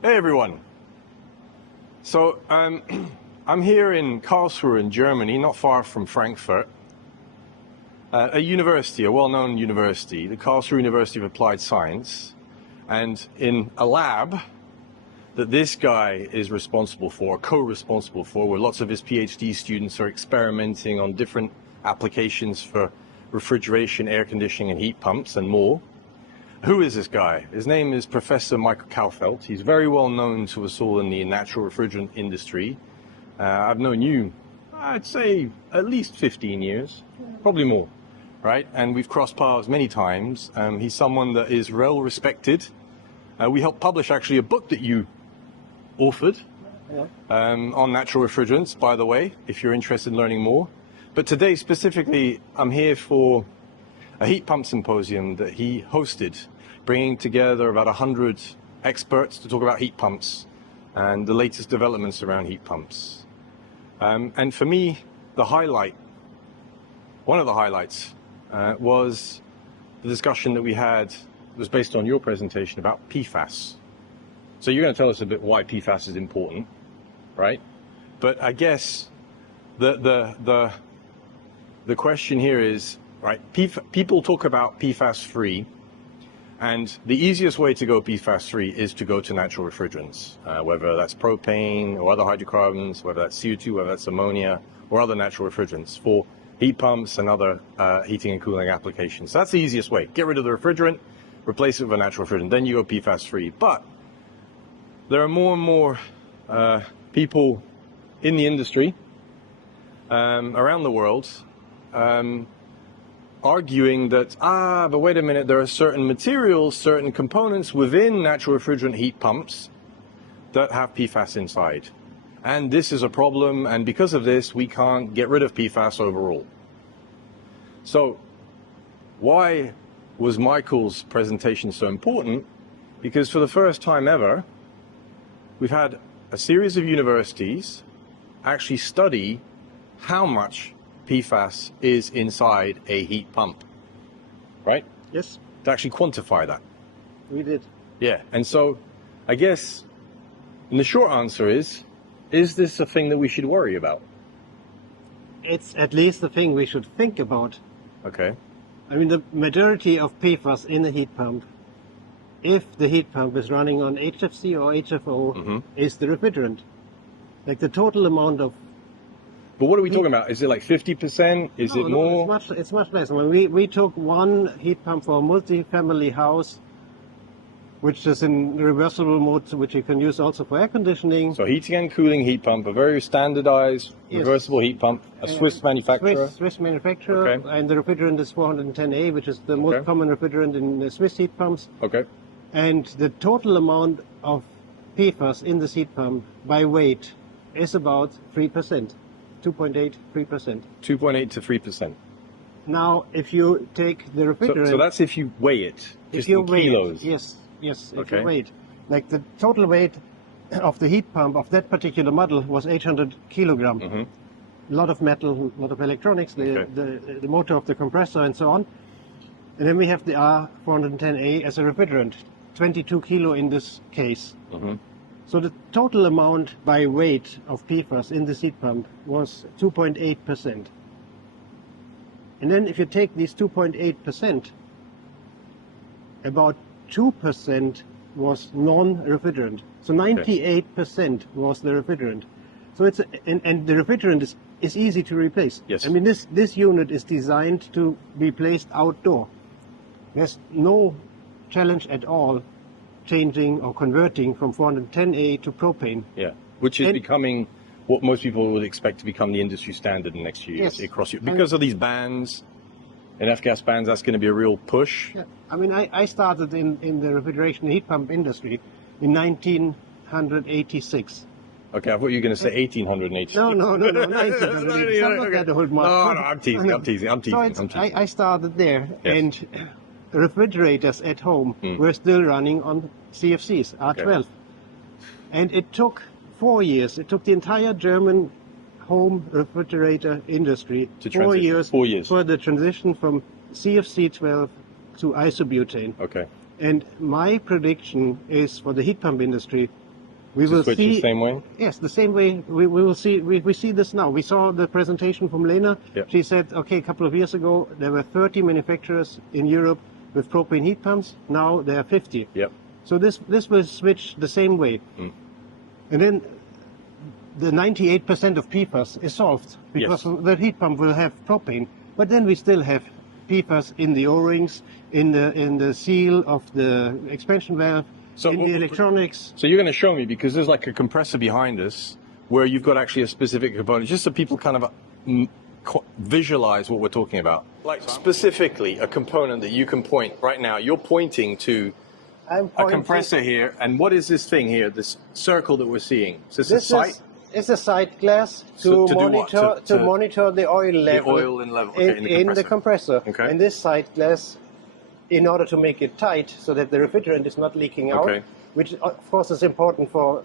Hey everyone. So I'm here in Karlsruhe in Germany, not far from Frankfurt, a university, a well-known university, the Karlsruhe University of Applied Science, and in a lab that this guy is responsible for, co-responsible for, where lots of his PhD students are experimenting on different applications for refrigeration, air conditioning, and heat pumps and more. Who is this guy? His name is Professor Michael Kauffeld. He's very well known to us all in the natural refrigerant industry. I've known you, I'd say, at least 15 years, probably more, right? And we've crossed paths many times. He's someone that is well respected. We helped publish actually a book that you authored on natural refrigerants, by the way, if you're interested in learning more. But today specifically, I'm here for a heat pump symposium that he hosted, bringing together about 100 experts to talk about heat pumps and the latest developments around heat pumps. And for me, the highlight, one of the highlights, was the discussion that we had, was based on your presentation about PFAS. So you're going to tell us a bit why PFAS is important, right? But I guess the question here is, right, people talk about PFAS-free, and the easiest way to go PFAS-free is to go to natural refrigerants, whether that's propane or other hydrocarbons, whether that's CO2, whether that's ammonia, or other natural refrigerants for heat pumps and other heating and cooling applications. So that's the easiest way. Get rid of the refrigerant, replace it with a natural refrigerant, then you go PFAS-free. But there are more and more people in the industry around the world arguing that, but wait a minute, there are certain materials, certain components within natural refrigerant heat pumps that have PFAS inside. And this is a problem, and because of this, we can't get rid of PFAS overall. So why was Michael's presentation so important? Because for the first time ever, we've had a series of universities actually study how much PFAS is inside a heat pump, right? Yes. To actually quantify that. We did. Yeah, and so I guess the short answer is this a thing that we should worry about? It's at least the thing we should think about. Okay. I mean, the majority of PFAS in a heat pump, if the heat pump is running on HFC or HFO, is the refrigerant. Like the total amount of... But what are we talking about? Is it like 50%? Is it more? It's much less. When we took one heat pump for a multi-family house, which is in reversible mode, which you can use also for air conditioning. So heating and cooling heat pump, a very standardized reversible heat pump, a Swiss manufacturer. Swiss manufacturer, okay. And the refrigerant is 410A, which is the most common refrigerant in the Swiss heat pumps. Okay. And the total amount of PFAS in the heat pump by weight is about 3%. 2.8, 3%. 2.8 to 3%. Now, if you take the refrigerant... So that's if you weigh it, just in kilos. Yes, if you weigh it. Like the total weight of the heat pump of that particular model was 800 kilogram. A lot of metal, a lot of electronics, the motor of the compressor and so on. And then we have the R410A as a refrigerant, 22 kilo in this case. So the total amount by weight of PFAS in the heat pump was 2.8%. And then if you take these 2.8%, about 2% was non-refrigerant. So 98% was the refrigerant. So it's and the refrigerant is easy to replace. Yes. I mean, this unit is designed to be placed outdoor. There's no challenge at all changing or converting from 410A to propane. Yeah, which is becoming what most people would expect to become the industry standard in the next few years across Europe. Because of these bans, and F-gas bans, that's going to be a real push. Yeah. I mean, I started in the refrigeration heat pump industry in 1986. Okay, I thought you were going to say 1886. No, 1986. I'm not that old, Mark. No, I'm teasing. So I started there, and refrigerators at home were still running on CFCs, R12. And it took 4 years. It took the entire German home refrigerator industry to 4 years, 4 years for the transition from CFC 12 to isobutane. Okay. And my prediction is for the heat pump industry We will switch see the same way? Yes, the same way. We will see. We see this now. We saw the presentation from Lena. Yep. She said, okay, a couple of years ago there were 30 manufacturers in Europe with propane heat pumps. Now there are 50. Yep. So this will switch the same way. Mm. And then the 98% of PFAS is solved because the heat pump will have propane. But then we still have PFAS in the O-rings, in the seal of the expansion valve, in the electronics. So you're going to show me, because there's like a compressor behind us where you've got actually a specific component, just so people kind of visualize what we're talking about. Like specifically a component that you can point right now. You're pointing to a compressor here, and what is this thing here, this circle that we're seeing? Is this a sight? It's a sight glass to monitor the oil level, in the compressor. Okay. And this sight glass, in order to make it tight so that the refrigerant is not leaking out, which of course is important for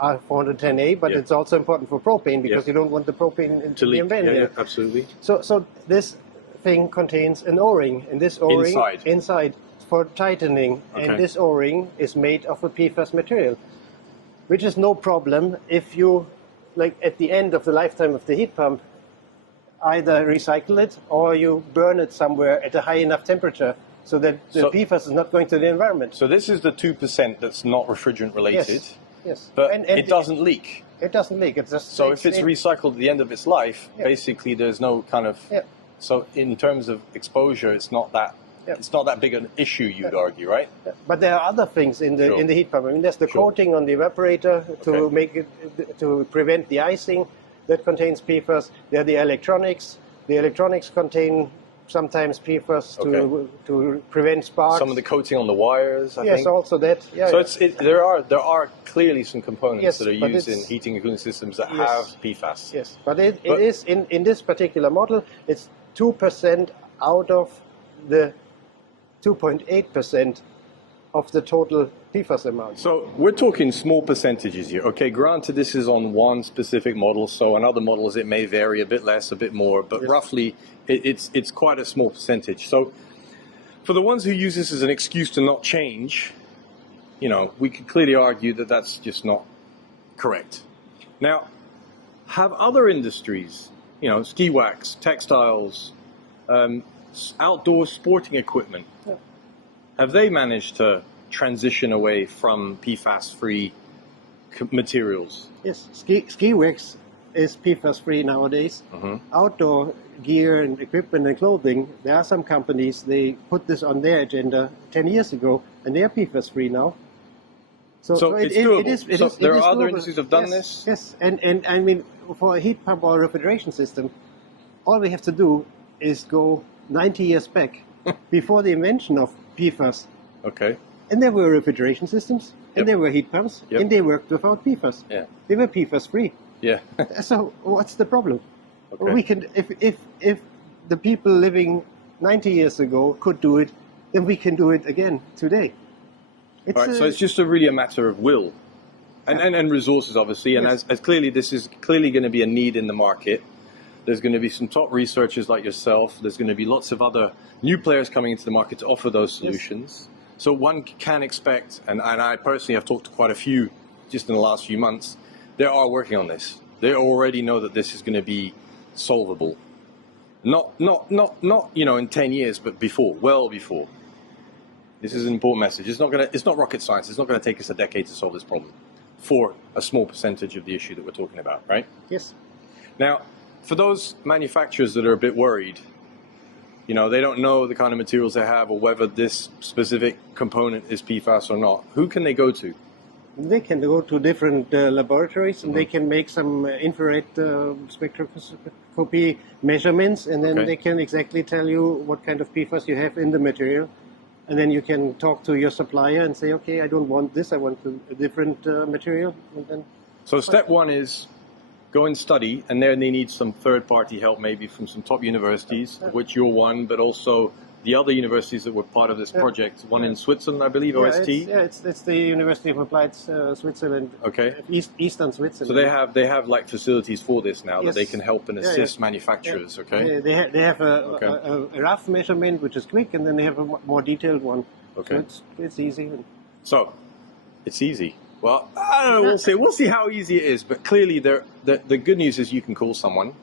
R410A, but it's also important for propane, because you don't want the propane to leak. Yeah, absolutely. So this thing contains an O-ring, and this O-ring inside for tightening, and this O-ring is made of a PFAS material, which is no problem if you, like at the end of the lifetime of the heat pump, either recycle it or you burn it somewhere at a high enough temperature so that the PFAS is not going to the environment. So this is the 2% that's not refrigerant related. Yes. But it doesn't leak. It doesn't leak. It's just so if it's recycled at the end of its life, basically there's no kind of. So in terms of exposure, it's not that. It's not that big an issue, you'd argue, right? But there are other things in the heat pump. I mean, there's the coating on the evaporator to make it to prevent the icing that contains PFAS. There are the electronics. The electronics contain sometimes PFAS to prevent sparks. Some of the coating on the wires, I think. Yes, also that. Yeah, so there are clearly some components that are used in heating and cooling systems that have PFAS. Yes, but it is in this particular model, it's 2% out of the 2.8% of the total PFAS amount. So we're talking small percentages here. Okay, granted this is on one specific model, so on other models it may vary a bit less, a bit more, but roughly it's quite a small percentage. So for the ones who use this as an excuse to not change, you know, we could clearly argue that that's just not correct. Now, have other industries, you know, ski wax, textiles, outdoor sporting equipment, have they managed to transition away from PFAS-free materials? Yes, ski wax is PFAS-free nowadays. Outdoor gear and equipment and clothing, there are some companies, they put this on their agenda 10 years ago, and they are PFAS-free now. So it's doable. There are other industries that have done this? Yes, and I mean, for a heat pump or a refrigeration system, all we have to do is go 90 years back before the invention of PFAS. Okay. And there were refrigeration systems, and there were heat pumps, and they worked without PFAS. Yeah. They were PFAS-free. Yeah. So what's the problem? Okay. We can, if the people living 90 years ago could do it, then we can do it again today. So it's just really a matter of will, and resources, obviously. And as clearly, this is clearly going to be a need in the market. There's going to be some top researchers like yourself. There's going to be lots of other new players coming into the market to offer those solutions. So one can expect, and I personally have talked to quite a few just in the last few months, they are working on this. They already know that this is going to be solvable. Not you know, in 10 years, but before, well before. This is an important message. It's not rocket science. It's not going to take us a decade to solve this problem for a small percentage of the issue that we're talking about, right? Yes. Now, for those manufacturers that are a bit worried, you know, they don't know the kind of materials they have or whether this specific component is PFAS or not, who can they go to? They can go to different laboratories, and they can make some infrared spectroscopy measurements, and then they can exactly tell you what kind of PFAS you have in the material. And then you can talk to your supplier and say, okay, I don't want this, I want a different material. And then so step one is go and study, and then they need some third-party help, maybe from some top universities, which you're one, but also the other universities that were part of this project, one in Switzerland, I believe, OST? It's the University of Applied Switzerland, Eastern Switzerland. So they have like facilities for this now that they can help and assist manufacturers, okay? They have a rough measurement, which is quick, and then they have a more detailed one. Okay. So it's easy. So, it's easy. Well, I don't know. We'll see how easy it is. But clearly, the good news is you can call someone,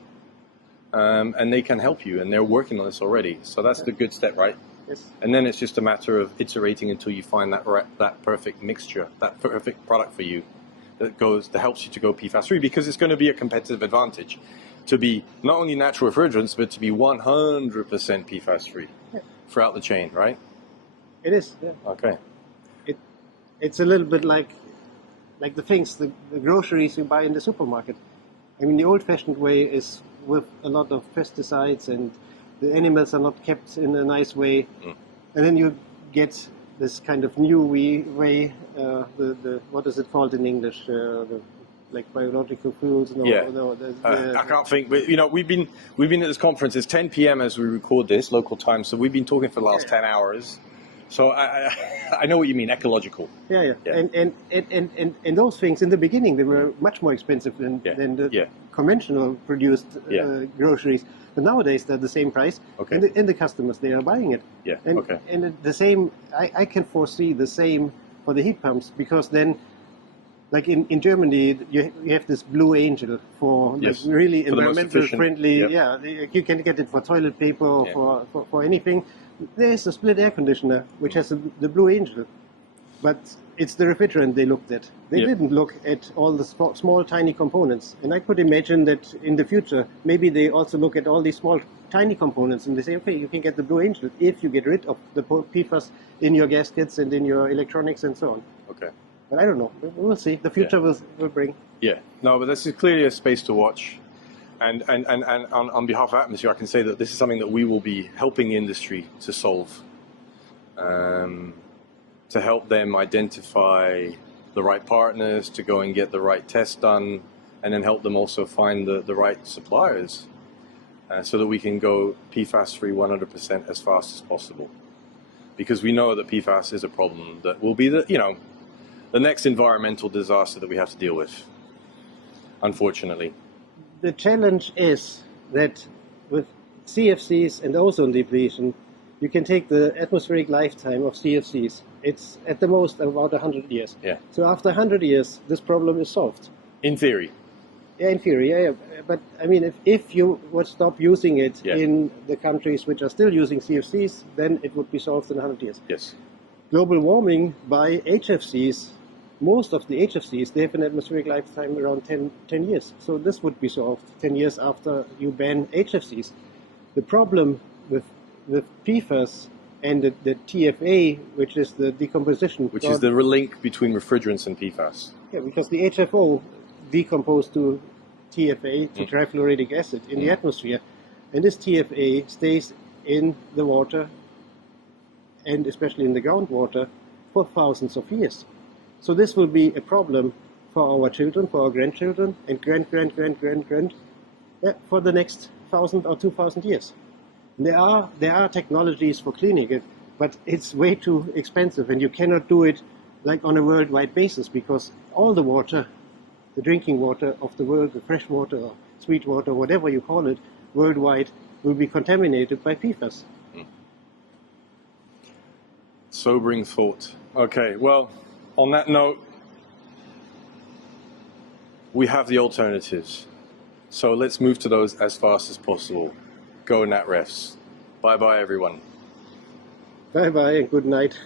and they can help you, and they're working on this already. So that's the good step, right? Yes. And then it's just a matter of iterating until you find that perfect mixture, that perfect product for you that helps you to go PFAS-free, because it's going to be a competitive advantage to be not only natural refrigerants, but to be 100% PFAS-free throughout the chain, right? It is. Yeah. Okay. It's a little bit like the things, the groceries you buy in the supermarket. I mean, the old-fashioned way is with a lot of pesticides, and the animals are not kept in a nice way. And then you get this kind of new way, the what is it called in English? Like biological fuels? I can't think, but you know, we've been at this conference. It's 10 p.m. as we record this local time, so we've been talking for the last 10 hours. So I know what you mean, ecological. Yeah. And those things in the beginning, they were much more expensive than the conventional produced groceries. But nowadays they're the same price, and the customers, they are buying it. And the same, I can foresee the same for the heat pumps, because then, like in Germany, you have this Blue Angel for like really for environmental friendly. You can get it for toilet paper or for anything. There is a split air conditioner which has the Blue Angel, but it's the refrigerant they looked at. They didn't look at all the small tiny components. And I could imagine that in the future, maybe they also look at all these small tiny components, and they say, okay, you can get the Blue Angel if you get rid of the PFAS in your gaskets and in your electronics and so on. Okay. But I don't know. We'll see. The future will bring. Yeah. No, but this is clearly a space to watch. And on behalf of Atmosphere, I can say that this is something that we will be helping the industry to solve, to help them identify the right partners, to go and get the right tests done, and then help them also find the right suppliers, so that we can go PFAS-free 100% as fast as possible. Because we know that PFAS is a problem that will be the next environmental disaster that we have to deal with, unfortunately. The challenge is that with CFCs and ozone depletion, you can take the atmospheric lifetime of CFCs. It's at the most about 100 years. Yeah. So after 100 years, this problem is solved. In theory. Yeah, in theory, yeah. But I mean, if you would stop using it in the countries which are still using CFCs, then it would be solved in 100 years. Yes. Global warming by HFCs, most of the HFCs, they have an atmospheric lifetime around 10 years. So this would be solved 10 years after you ban HFCs. The problem with PFAS and the TFA, which is the decomposition. Which is the link between refrigerants and PFAS. Yeah, because the HFO decomposed to TFA, tetrafluoridic acid, in the atmosphere. And this TFA stays in the water, and especially in the groundwater, for thousands of years. So this will be a problem for our children, for our grandchildren, and grand, for the next 1,000 or 2,000 years. There are technologies for cleaning it, but it's way too expensive, and you cannot do it like on a worldwide basis, because all the water, the drinking water of the world, the fresh water or sweet water, whatever you call it, worldwide, will be contaminated by PFAS. Sobering thought. Okay, well, on that note, we have the alternatives. So let's move to those as fast as possible. Go natrefs. Bye-bye, everyone. Bye-bye and good night.